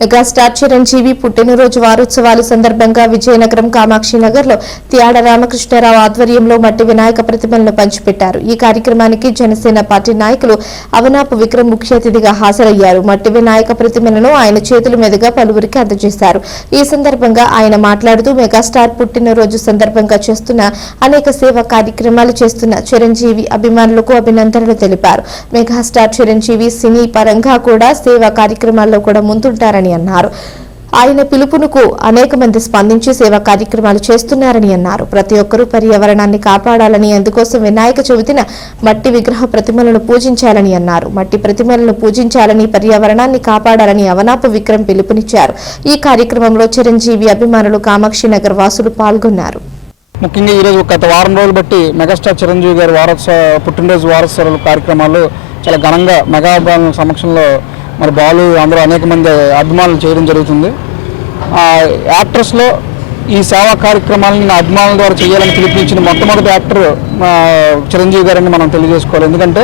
Megastar Chiranjeevi పుట్టినరోజు వారోత్సవాలు సందర్భంగా విజయనగరం కామాక్షి నగర్లో త్యాడ రామకృష్ణారావు ఆధ్వర్యంలో మట్టి వినాయక ప్రతిమలను పంచిపెట్టారు. ఈ కార్యక్రమానికి జనసేన పార్టీ నాయకులు అవనాపు విక్రమ్ ముఖ్య అతిథిగా హాజరయ్యారు. మట్టి వినాయక ప్రతిమలను ఆయన చేతుల మీదుగా పలువురికి అందజేశారు. ఈ సందర్భంగా ఆయన మాట్లాడుతూ మెగాస్టార్ పుట్టినరోజు సందర్భంగా చేస్తున్న అనేక సేవా కార్యక్రమాలు చేస్తున్న చిరంజీవి అభిమానులకు అభినందనలు తెలిపారు. మెగాస్టార్ చిరంజీవి సినీ పరంగా కూడా సేవా కార్యక్రమాల్లో కూడా ముందుంటారని అన్నారు. ఆయన పిలుపునకు అనేక మంది స్పందించి సేవా కార్యక్రమాలు చేస్తున్నారని అన్నారు. ప్రతి ఒక్కరూ పర్యావరణాన్ని కాపాడాలని అందుకోసం వినాయక చవితిన మట్టి విగ్రహ ప్రతిమలను పూజించాలని అన్నారు. మట్టి ప్రతిమలను పూజించాలని పర్యావరణాన్ని కాపాడాలని అవనాపు విక్రమ్ పిలుపునిచ్చారు. ఈ కార్యక్రమంలో చిరంజీవి అభిమానులు కామాక్షి నగర్ వాసులు పాల్గొన్నారు. ముఖ్యంగా ఈరోజు గత వారం రోజులు బట్టి మెగాస్టార్ చిరంజీవి గారి వారోత్సవ పుట్టినరోజు వారోత్సవాల కార్యక్రమాలు చాలా ఘనంగా మెగా సమక్షంలో మరి బాలు అందరూ అనేక మంది అభిమానులు చేయడం జరుగుతుంది. ఆ, యాక్టర్స్లో ఈ సేవా కార్యక్రమాలను నా అభిమానుల ద్వారా చేయాలని పిలిపించిన మొట్టమొదటి యాక్టర్ చిరంజీవి గారని మనం తెలియజేసుకోవాలి. ఎందుకంటే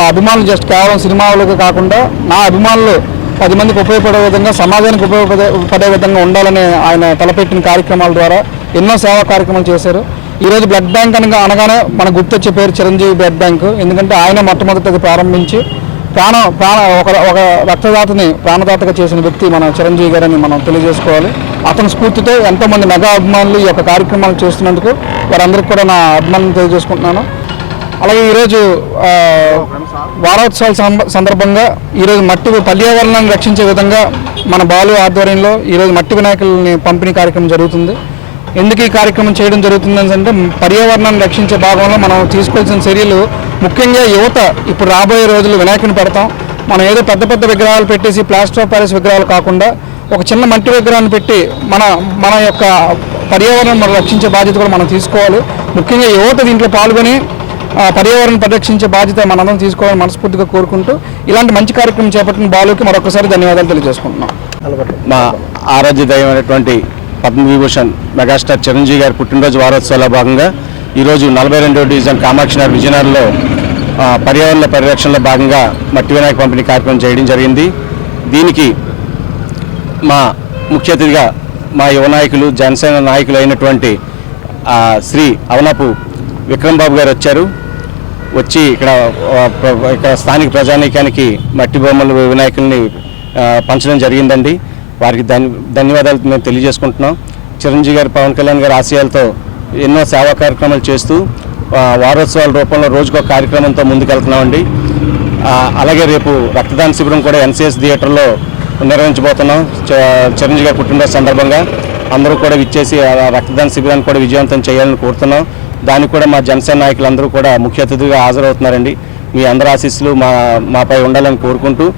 ఆ అభిమానులు జస్ట్ కేవలం సినిమాలకు కాకుండా నా అభిమానులు పది మందికి ఉపయోగపడే విధంగా సమాజానికి ఉపయోగపడే పడే విధంగా ఉండాలని ఆయన తలపెట్టిన కార్యక్రమాల ద్వారా ఎన్నో సేవా కార్యక్రమాలు చేశారు. ఈరోజు బ్లడ్ బ్యాంక్ అనగా అనగానే మనకు గుర్తొచ్చే పేరు చిరంజీవి బ్లడ్ బ్యాంక్. ఎందుకంటే ఆయన మొట్టమొదటి అది ప్రారంభించి ప్రాణ ప్రాణ ఒక ఒక రక్తదాతని ప్రాణదాతగా చేసిన వ్యక్తి మన చిరంజీవి గారని మనం తెలియజేసుకోవాలి. అతని స్ఫూర్తితో ఎంతోమంది మెగా అభిమానులు ఈ యొక్క కార్యక్రమాలు చేస్తున్నందుకు వారందరికీ కూడా నా అభిమానం తెలియజేసుకుంటున్నాను. అలాగే ఈరోజు వారోత్సవాల సందర్భంగా ఈరోజు మట్టి పర్యావరణాన్ని రక్షించే విధంగా మన బాలు ఆధ్వర్యంలో ఈరోజు మట్టి వినాయకుల్ని పంపిణీ కార్యక్రమం జరుగుతుంది. ఎందుకు ఈ కార్యక్రమం చేయడం జరుగుతుంది అంటే పర్యావరణాన్ని రక్షించే భాగంలో మనం తీసుకోవాల్సిన చర్యలు. ముఖ్యంగా యువత ఇప్పుడు రాబోయే రోజులు వినాయకుని పెడతాం. మనం ఏదో పెద్ద పెద్ద విగ్రహాలు పెట్టేసి ప్లాస్టర్ ఆఫ్ ప్యారిస్ విగ్రహాలు కాకుండా ఒక చిన్న మట్టి విగ్రహాన్ని పెట్టి మన మన యొక్క పర్యావరణం మనం రక్షించే బాధ్యత కూడా మనం తీసుకోవాలి. ముఖ్యంగా యువత దీంట్లో పాల్గొని పర్యావరణం పరిరక్షించే బాధ్యత మనందరం తీసుకోవాలని మనస్ఫూర్తిగా కోరుకుంటూ ఇలాంటి మంచి కార్యక్రమం చేపట్టిన బాలుకి మరొకసారి ధన్యవాదాలు తెలియజేసుకుంటున్నాం. మా ఆరాధ్య దైవమైనటువంటి పద్మవిభూషణ్ మెగాస్టార్ చిరంజీవి గారి పుట్టినరోజు వారోత్సవాల భాగంగా ఈరోజు నలభై రెండవ డివిజన్ కామాక్షినగర్ విజయనగరంలో పర్యావరణ పరిరక్షణలో భాగంగా మట్టి వినాయక పంపిణీ కార్యక్రమం చేయడం జరిగింది. దీనికి మా ముఖ్య అతిథిగా మా యువ నాయకులు జనసేన నాయకులు అయినటువంటి శ్రీ అవనపు విక్రమ్ బాబు గారు వచ్చారు. వచ్చి ఇక్కడ ఇక్కడ స్థానిక ప్రజానీకానికి మట్టి బొమ్మలు వినాయకుల్ని పంచడం జరిగిందండి. వారికి ధన్య ధన్యవాదాలు మేము తెలియజేసుకుంటున్నాం. చిరంజీవి గారు పవన్ కళ్యాణ్ గారి ఆశయాలతో ఎన్నో సేవా కార్యక్రమాలు చేస్తూ వారోత్సవాల రూపంలో రోజుకొక కార్యక్రమంతో ముందుకెళ్తున్నామండి. అలాగే రేపు రక్తదాన శిబిరం కూడా ఎన్సీఎస్ థియేటర్లో నిర్వహించబోతున్నాం. చ- చిరంజీవి గారి పుట్టినరోజు సందర్భంగా అందరూ కూడా విచ్చేసి రక్తదాన శిబిరాన్ని కూడా విజయవంతం చేయాలని కోరుతున్నాం. దానికి కూడా మా జనసేన నాయకులందరూ కూడా ముఖ్య అతిథిగా హాజరవుతున్నారండి. మీ అందరి ఆశీస్సులు మా మాపై ఉండాలని కోరుకుంటూ